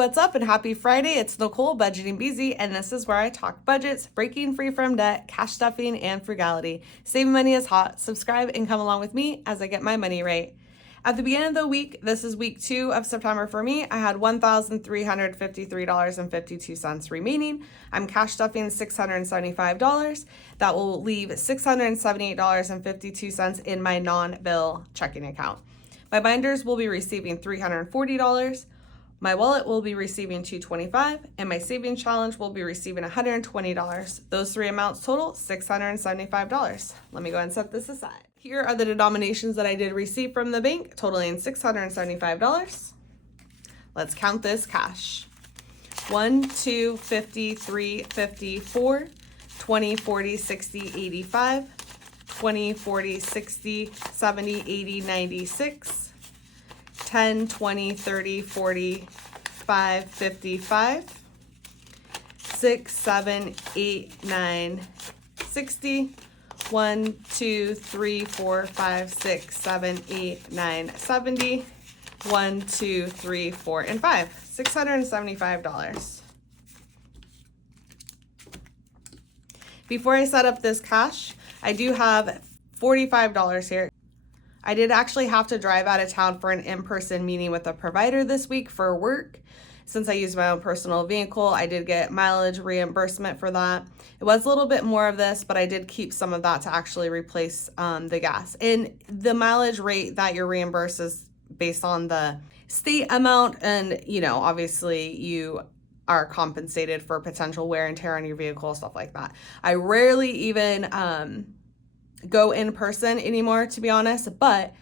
what's up and happy Friday. It's Nicole, Budgeting Busy, and this is where I talk budgets, breaking free from debt, cash stuffing, and frugality. Saving money is hot. Subscribe and come along with me as I get my money right. At the beginning of the week, this is week 2 of September for me, I had $1,353.52 remaining. I'm cash stuffing $675. That will leave $678.52 in my non-bill checking account. My binders will be receiving $340. My wallet will be receiving $225, and my savings challenge will be receiving $120. Those three amounts total $675. Let me go ahead and set this aside. Here are the denominations that I did receive from the bank, totaling $675. Let's count this cash. 1, 2, 50, 3, 50, 4, 20, 40, 60, 85, 20, 40, 60, 70, 80, 96, 10, 20, 30, 40, 5, 55, 6, 7, 8, 9, 60, 1, 2, 3, 4, 5, 6, 7, 8, 9, 70, 1, 2, 3, 4, and 5, $675. Before I set up this cash, I do have $45 here. I did actually have to drive out of town for an in-person meeting with a provider this week for work. Since I used my own personal vehicle, I did get mileage reimbursement for that. It was a little bit more of this, but I did keep some of that to actually replace the gas. And the mileage rate that you're reimbursed is based on the state amount, and obviously you are compensated for potential wear and tear on your vehicle, stuff like that. I rarely even go in person anymore, to be honest, but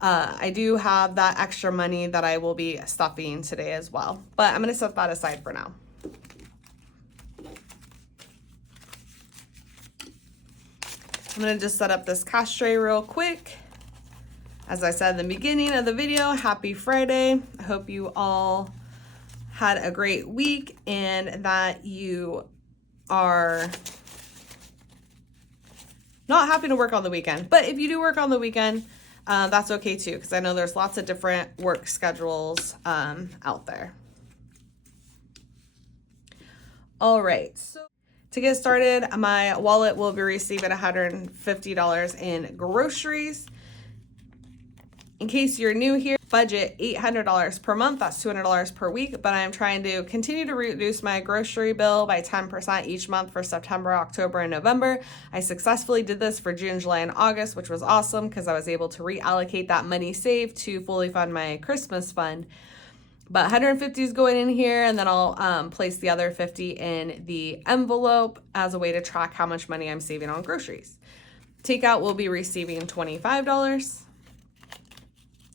I do have that extra money that I will be stuffing today as well. But I'm going to set that aside for now. I'm going to just set up this cash tray real quick. As I said in the beginning of the video, happy Friday. I hope you all had a great week and that you are not having to work on the weekend. But if you do work on the weekend, that's okay too, because I know there's lots of different work schedules out there. All right, so to get started, my wallet will be receiving $150 in groceries. In case you're new here, budget $800 per month. That's $200 per week, but I'm trying to continue to reduce my grocery bill by 10% each month for September, October, and November. I successfully did this for June, July, and August, which was awesome because I was able to reallocate that money saved to fully fund my Christmas fund. But 150 is going in here, and then I'll place the other 50 in the envelope as a way to track how much money I'm saving on groceries. Takeout will be receiving $25.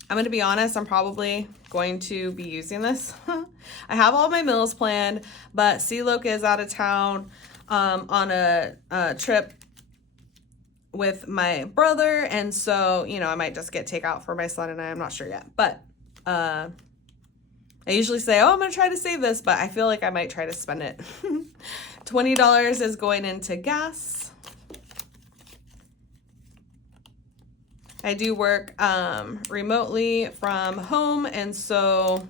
I'm going to be honest, I'm probably going to be using this. I have all my meals planned, but C-Loke is out of town on a trip with my brother, and so, I might just get takeout for my son and I'm not sure yet. But I usually say, I'm going to try to save this, but I feel like I might try to spend it. $20 is going into gas. I do work remotely from home, and so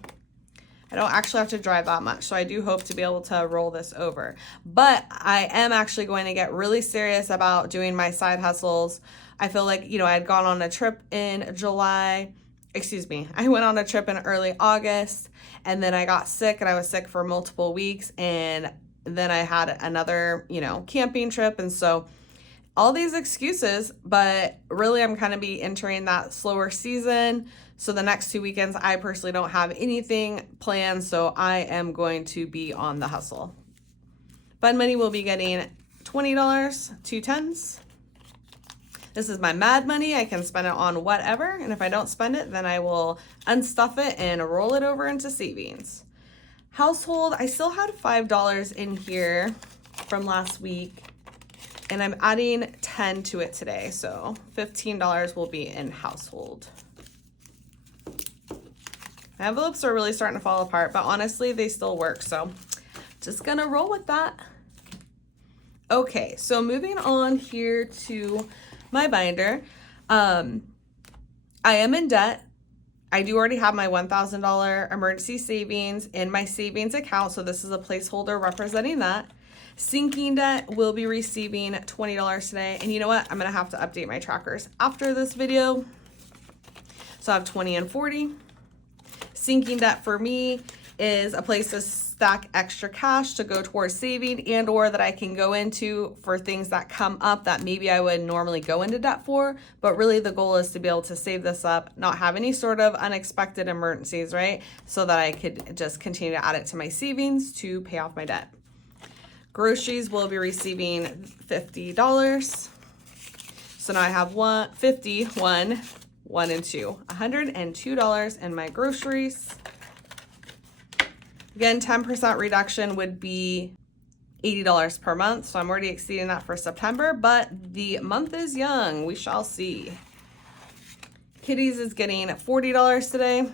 I don't actually have to drive that much. So I do hope to be able to roll this over. But I am actually going to get really serious about doing my side hustles. I feel like, I had gone on a trip in July. I went on a trip in early August, and then I got sick, and I was sick for multiple weeks. And then I had another, camping trip. And so all these excuses, but really I'm kind of be entering that slower season. So the next 2 weekends, I personally don't have anything planned. So I am going to be on the hustle. Fun money will be getting $20, 2 tens. This is my mad money. I can spend it on whatever. And if I don't spend it, then I will unstuff it and roll it over into savings. Household, I still had $5 in here from last week, and I'm adding 10 to it today. So $15 will be in household. My envelopes are really starting to fall apart, but honestly, they still work. So just gonna roll with that. Okay, so moving on here to my binder. I am in debt. I do already have my $1,000 emergency savings in my savings account, so this is a placeholder representing that. Sinking debt will be receiving $20 today. And you know what? I'm going to have to update my trackers after this video. So I have 20 and 40. Sinking debt for me is a place to stack extra cash to go towards saving and or that I can go into for things that come up that maybe I would normally go into debt for. But really the goal is to be able to save this up, not have any sort of unexpected emergencies, right? So that I could just continue to add it to my savings to pay off my debt. Groceries will be receiving $50. So now I have 50, 1 and 2. $102 in my groceries. Again, 10% reduction would be $80 per month. So I'm already exceeding that for September, but the month is young. We shall see. Kitties is getting $40 today.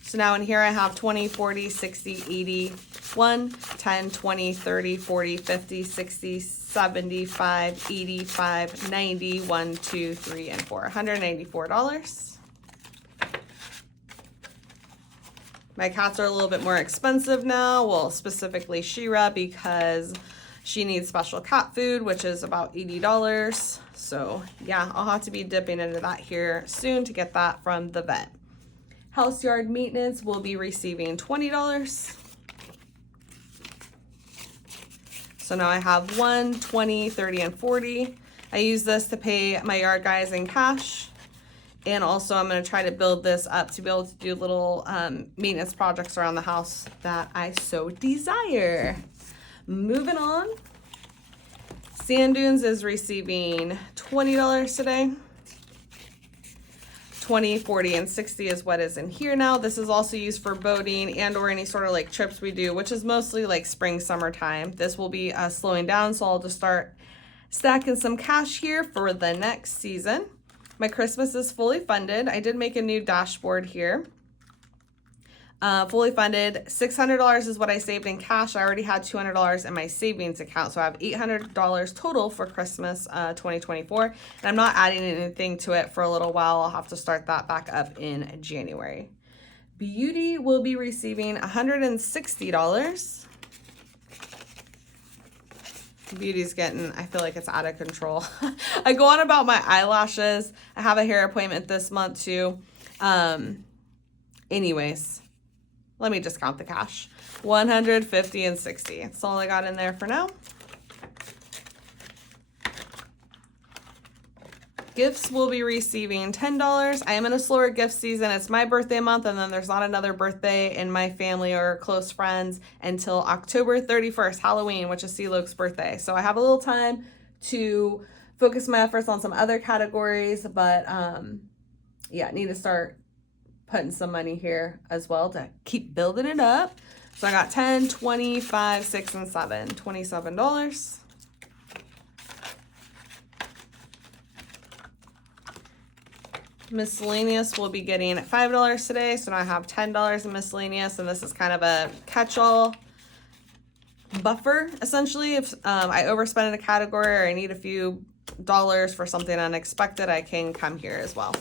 So now in here I have 20, 40, 60, 80, 1, 10, 20, 30, 40, 50, 60, 75, 85, 90, 1, 2, 3, and 4. $194. My cats are a little bit more expensive now. Well, specifically Shira, because she needs special cat food, which is about $80. So yeah, I'll have to be dipping into that here soon to get that from the vet. House yard maintenance will be receiving $20. So now I have 1, 20, 30, and 40. I use this to pay my yard guys in cash. And also I'm going to try to build this up to be able to do little maintenance projects around the house that I so desire. Moving on. Sand Dunes is receiving $20 today. 20, 40, and 60 is what is in here now. This is also used for boating and or any sort of like trips we do, which is mostly like spring, summertime. This will be slowing down, so I'll just start stacking some cash here for the next season. My Christmas is fully funded. I did make a new dashboard here. Fully funded. $600 is what I saved in cash. I already had $200 in my savings account, so I have $800 total for Christmas 2024. And I'm not adding anything to it for a little while. I'll have to start that back up in January. Beauty will be receiving $160. Beauty's getting, I feel like it's out of control. I go on about my eyelashes. I have a hair appointment this month too. Anyways, let me just count the cash. 150 and 60. That's all I got in there for now. Gifts will be receiving $10. I am in a slower gift season. It's my birthday month, and then there's not another birthday in my family or close friends until October 31st, Halloween, which is C-Loke's birthday. So I have a little time to focus my efforts on some other categories, but yeah, need to start putting some money here as well to keep building it up. So I got 10, 25, 6, and 7, $27. Miscellaneous will be getting $5 today, so now I have $10 in miscellaneous, and this is kind of a catch-all buffer, essentially. If I overspend in a category or I need a few dollars for something unexpected, I can come here as well.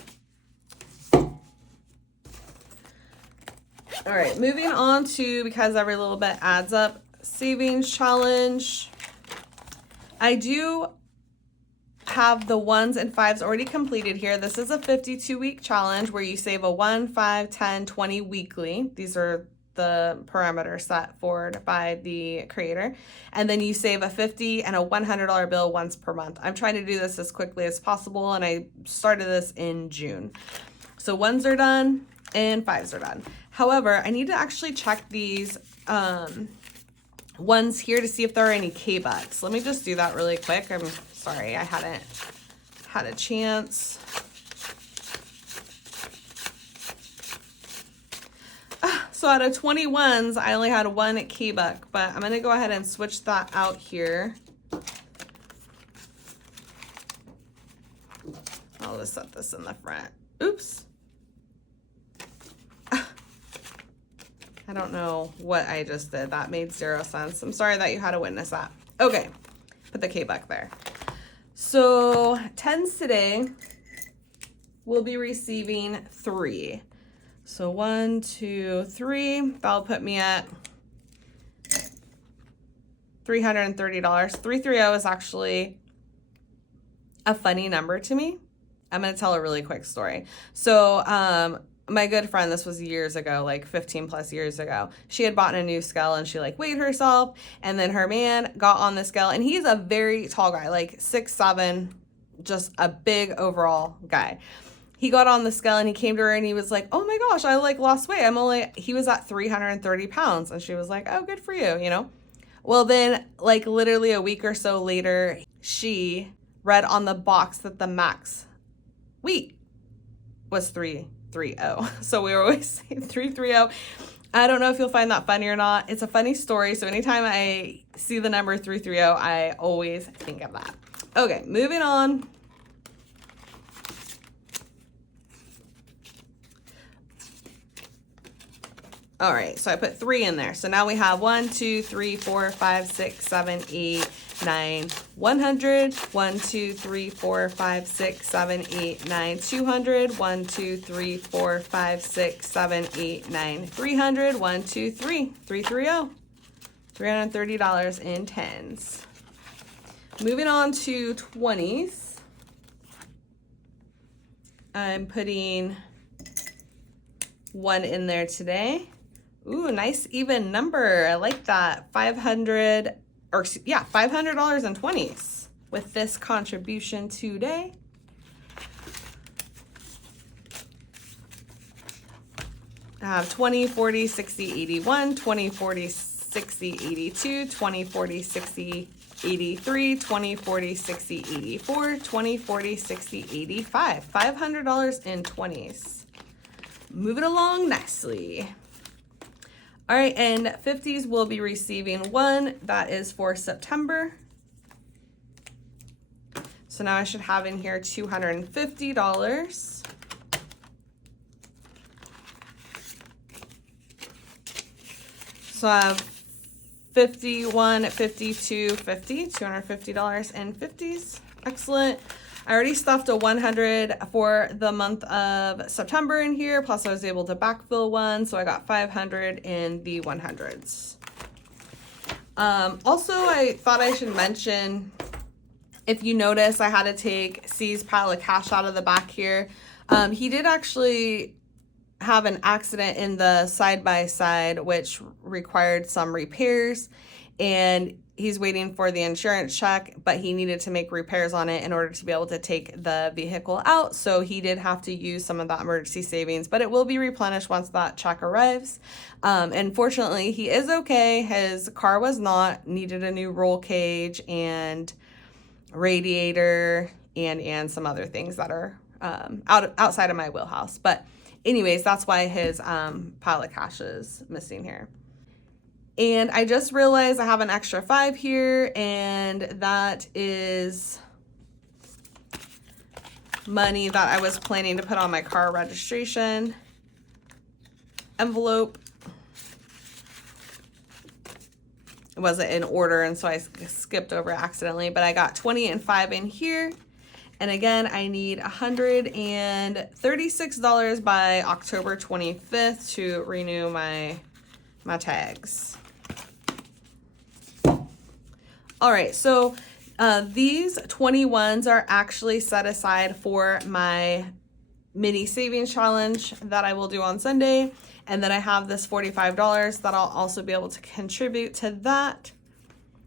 All right, moving on to, because every little bit adds up, savings challenge. I do have the 1s and 5s already completed here. This is a 52-week challenge where you save a 1, 5, 10, 20 weekly. These are the parameters set forward by the creator. And then you save a $50 and a $100 bill once per month. I'm trying to do this as quickly as possible, and I started this in June. So 1s are done and 5s are done. However, I need to actually check these ones here to see if there are any K-Bucks. Let me just do that really quick. I'm sorry, I hadn't had a chance. So out of 21s, I only had 1 K-Buck, but I'm gonna go ahead and switch that out here. I'll just set this in the front. Oops. I don't know what I just did. That made 0 sense. I'm sorry that you had to witness that. Okay, put the K-Buck there. So 10s today will be receiving 3. So 1, 2, 3. That'll put me at $330. 330 is actually a funny number to me. I'm going to tell a really quick story. So, my good friend, this was years ago, like 15 plus years ago, she had bought a new scale and she like weighed herself, and then her man got on the scale, and he's a very tall guy, like 6'7", just a big overall guy. He got on the scale and he came to her and he was like, oh my gosh, I like lost weight. He was at 330 pounds. And she was like, oh, good for you, you know? Well, then like literally a week or so later, she read on the box that the max weight was 330. So we were always saying 330. I don't know if you'll find that funny or not. It's a funny story. So anytime I see the number 330, I always think of that. Okay, moving on. All right, so I put 3 in there. So now we have 1, 2, 3, 4, 5, 6, 7, 8, 9, 100. 1, 2, 3, 4, 5, 6, 7, 8, 9, 200. 1, 2, 3, 4, 5, 6, 7, 8, 9, 300. 1, 2, 3, 330. $330 in tens. Moving on to 20s. I'm putting 1 in there today. Ooh, nice even number. I like that. $500 in 20s with this contribution today. I have 20, 40, 60, 81, 20, 40, 60, 82, 20, 40, 60, 83, 20, 40, 60, 84, 20, 40, 60, 85. $500 in 20s. Moving along nicely. All right, and 50s will be receiving 1. That is for September. So now I should have in here $250. So I have 51, 52, 50, $250 in 50s. Excellent. I already stuffed a 100 for the month of September in here, plus I was able to backfill 1, so I got 500 in the 100s. Also, I thought I should mention, if you notice, I had to take C's pile of cash out of the back here. He did actually have an accident in the side-by-side, which required some repairs, and he's waiting for the insurance check, but he needed to make repairs on it in order to be able to take the vehicle out. So he did have to use some of that emergency savings, but it will be replenished once that check arrives. And fortunately, he is okay. His car was not, needed a new roll cage and radiator and some other things that are outside of my wheelhouse. But anyways, that's why his pile of cash is missing here. And I just realized I have an extra 5 here, and that is money that I was planning to put on my car registration envelope. It wasn't in order, and so I skipped over accidentally, but I got 20 and 5 in here. And again, I need $136 by October 25th to renew my tags. All right, so these 21s are actually set aside for my mini savings challenge that I will do on Sunday. And then I have this $45 that I'll also be able to contribute to that.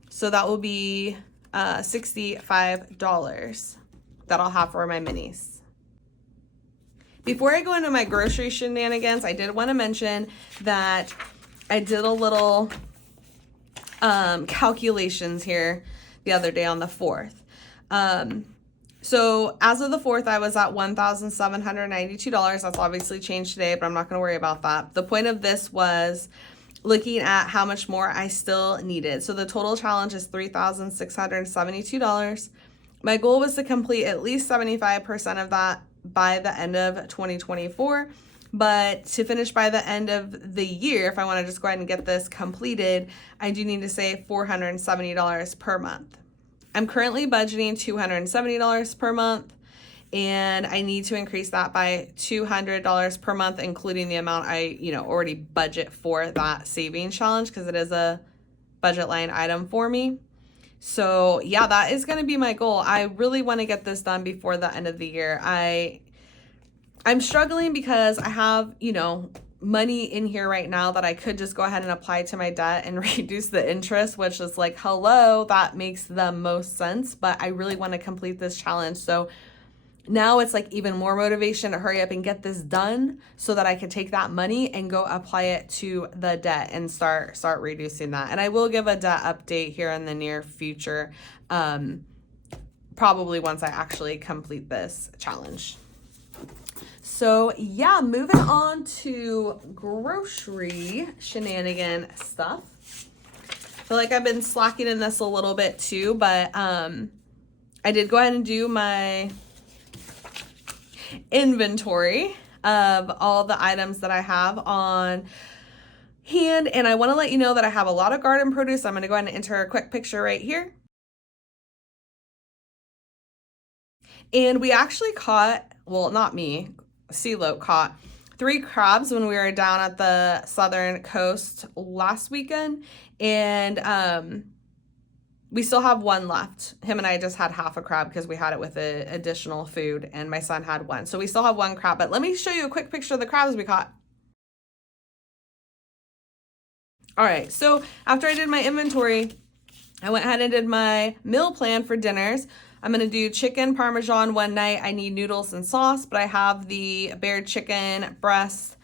So that will be $65 that I'll have for my minis. Before I go into my grocery shenanigans, I did want to mention that I did a little calculations here the other day on the 4th. So as of the 4th, I was at $1,792. That's obviously changed today, but I'm not going to worry about that. The point of this was looking at how much more I still needed. So the total challenge is $3,672. My goal was to complete at least 75% of that by the end of 2024. But to finish by the end of the year, if I want to just go ahead and get this completed, I do need to save $470 per month. I'm currently budgeting $270 per month, and I need to increase that by $200 per month, including the amount I, already budget for that savings challenge, because it is a budget line item for me. So yeah, that is going to be my goal. I really want to get this done before the end of the year. I'm struggling because I have, money in here right now that I could just go ahead and apply to my debt and reduce the interest, which is like, hello, that makes the most sense. But I really want to complete this challenge. So now it's like even more motivation to hurry up and get this done so that I can take that money and go apply it to the debt and start reducing that. And I will give a debt update here in the near future, probably once I actually complete this challenge. So yeah, moving on to grocery shenanigan stuff. I feel like I've been slacking in this a little bit too, but I did go ahead and do my inventory of all the items that I have on hand, and I want to let you know that I have a lot of garden produce. I'm going to go ahead and enter a quick picture right here. And we actually caught, well, not me, CeeLo caught 3 crabs when we were down at the southern coast last weekend, and we still have 1 left. Him and I just had half a crab because we had it with additional food, and my son had 1. So we still have 1 crab, but let me show you a quick picture of the crabs we caught. All right, so after I did my inventory, I went ahead and did my meal plan for dinners. I'm gonna do chicken Parmesan one night. I need noodles and sauce, but I have the bared chicken, breast,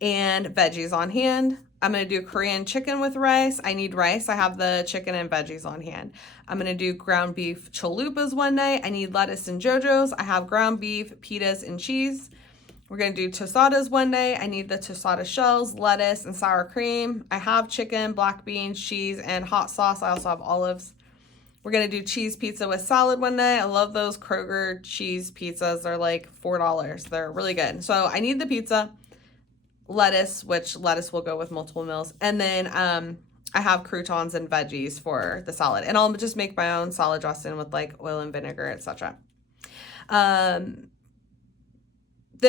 and veggies on hand. I'm gonna do Korean chicken with rice. I need rice. I have the chicken and veggies on hand. I'm gonna do ground beef chalupas one night. I need lettuce and JoJo's. I have ground beef, pitas, and cheese. We're gonna do tostadas one night. I need the tostada shells, lettuce, and sour cream. I have chicken, black beans, cheese, and hot sauce. I also have olives. We're gonna do cheese pizza with salad one night. I love those Kroger cheese pizzas. They're like $4. They're really good. So I need the pizza, lettuce, which lettuce will go with multiple meals, and then I have croutons and veggies for the salad, and I'll just make my own salad dressing with like oil and vinegar, etc. Then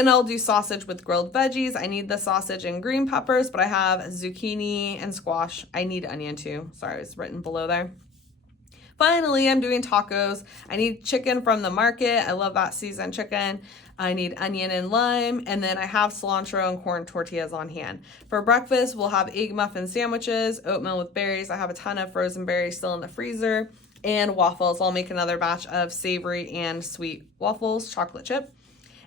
I'll do sausage with grilled veggies. I need the sausage and green peppers, but I have zucchini and squash. I need onion too. Sorry, it's written below there. Finally, I'm doing tacos. I need chicken from the market. I love that seasoned chicken. I need onion and lime, and then I have cilantro and corn tortillas on hand. For breakfast, we'll have egg muffin sandwiches, oatmeal with berries. I have a ton of frozen berries still in the freezer, and waffles. I'll make another batch of savory and sweet waffles, chocolate chip.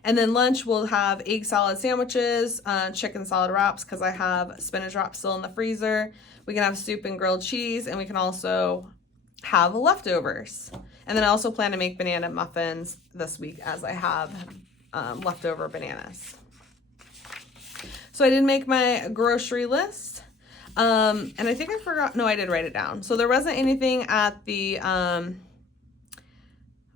And then lunch, we'll have egg salad sandwiches, chicken salad wraps, because I have spinach wraps still in the freezer. We can have soup and grilled cheese, and we can also have leftovers. And then I also plan to make banana muffins this week, as I have leftover bananas. So I did make my grocery list. And I think I forgot, no, I did write it down. So there wasn't anything at the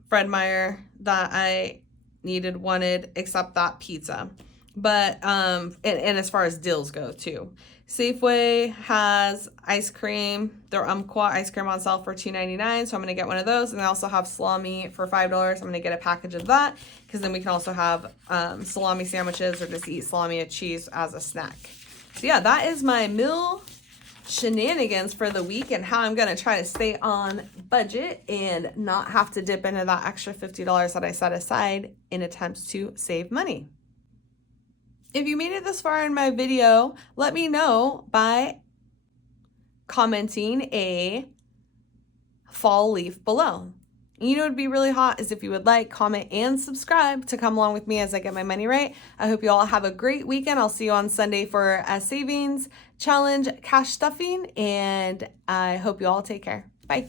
Fred Meyer that I wanted, except that pizza. But, and as far as deals go too. Safeway has ice cream, their Umpqua ice cream on sale for $2.99, so I'm going to get one of those. And they also have salami for $5. I'm going to get a package of that, because then we can also have salami sandwiches or just eat salami and cheese as a snack. So yeah, that is my meal shenanigans for the week, and how I'm going to try to stay on budget and not have to dip into that extra $50 that I set aside in attempts to save money. If you made it this far in my video, let me know by commenting a fall leaf below. And you know what would be really hot is if you would like, comment, and subscribe to come along with me as I get my money right. I hope you all have a great weekend. I'll see you on Sunday for a savings challenge cash stuffing, and I hope you all take care. Bye.